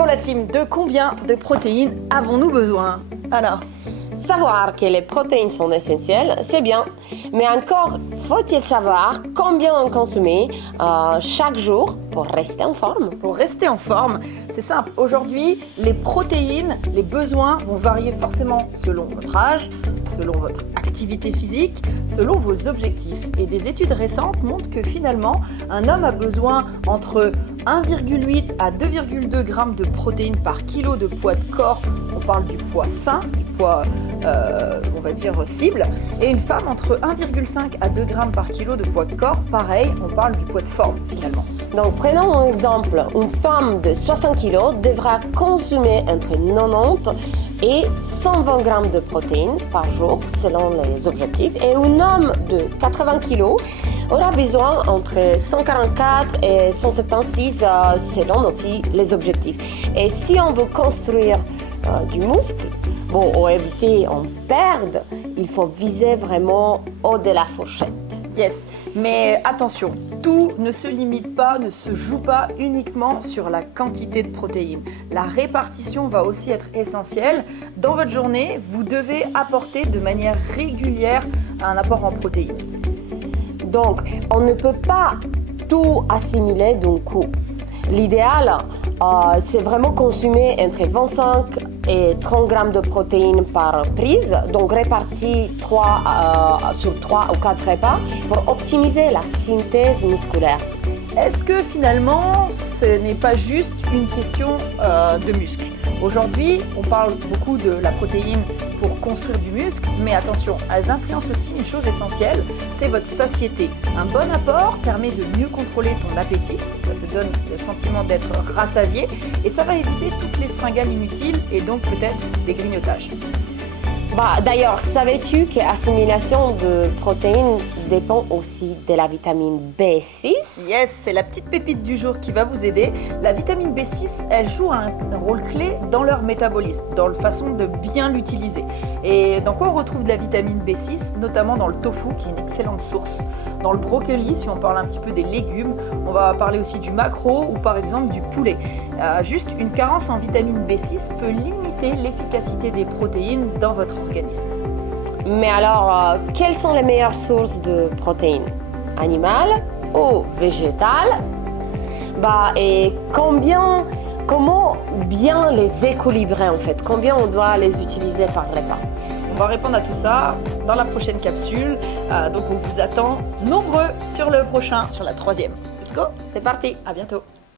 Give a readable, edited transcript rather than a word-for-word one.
go la team, de combien de protéines avons-nous besoin? Alors, Savoir que les protéines sont essentielles, c'est bien. Mais encore, faut-il savoir combien en consommer chaque jour pour rester en forme? pour rester en forme, c'est simple. Aujourd'hui, les protéines, les besoins vont varier forcément selon votre âge, selon votre activité physique, selon vos objectifs. Et des études récentes montrent que finalement, un homme a besoin entre 1,8 à 2,2 grammes de protéines par kilo de poids de corps. On parle du poids sain, du poids, on va dire, cible. Et une femme entre 1,5 à 2 grammes par kilo de poids de corps. Pareil, on parle du poids de forme finalement. Donc, prenons un exemple. Une femme de 60 kg devra consommer entre 90 et 120 grammes de protéines par jour selon les objectifs. Et un homme de 80 kg aura besoin entre 144 et 176 selon aussi les objectifs. Et si on veut construire du muscle, bon, ou éviter en perdre, il faut viser vraiment haut de la fourchette. Yes, mais attention, tout ne se limite pas, ne se joue pas uniquement sur la quantité de protéines. La répartition va aussi être essentielle. Dans votre journée, vous devez apporter de manière régulière un apport en protéines. Donc, on ne peut pas tout assimiler d'un coup. L'idéal, c'est vraiment consommer entre 25 et 30 grammes de protéines par prise, donc répartis sur 3 ou 4 repas pour optimiser la synthèse musculaire. Est-ce que finalement, ce n'est pas juste une question de muscle? Aujourd'hui, on parle beaucoup de la protéine pour construire du muscle, mais attention, elles influencent aussi une chose essentielle, c'est votre satiété. Un bon apport permet de mieux contrôler ton appétit, ça te donne le sentiment d'être rassasié, et ça va éviter toutes les fringales inutiles et donc peut-être des grignotages. D'ailleurs, savais-tu que l'assimilation de protéines dépend aussi de la vitamine B6? Yes, c'est la petite pépite du jour qui va vous aider. La vitamine B6, elle joue un rôle clé dans leur métabolisme, dans la façon de bien l'utiliser. Et dans quoi on retrouve de la vitamine B6? Notamment dans le tofu, qui est une excellente source. Dans le brocoli, si on parle un petit peu des légumes, on va parler aussi du maquereau ou par exemple du poulet. Juste une carence en vitamine B6 peut limiter l'efficacité des protéines dans votre organisme. Mais alors, quelles sont les meilleures sources de protéines? Animales ou végétales? Et comment bien les équilibrer en fait? Combien on doit les utiliser par repas? On va répondre à tout ça dans la prochaine capsule. Donc on vous attend nombreux sur le prochain, sur la 3e. Let's go! C'est parti! À bientôt!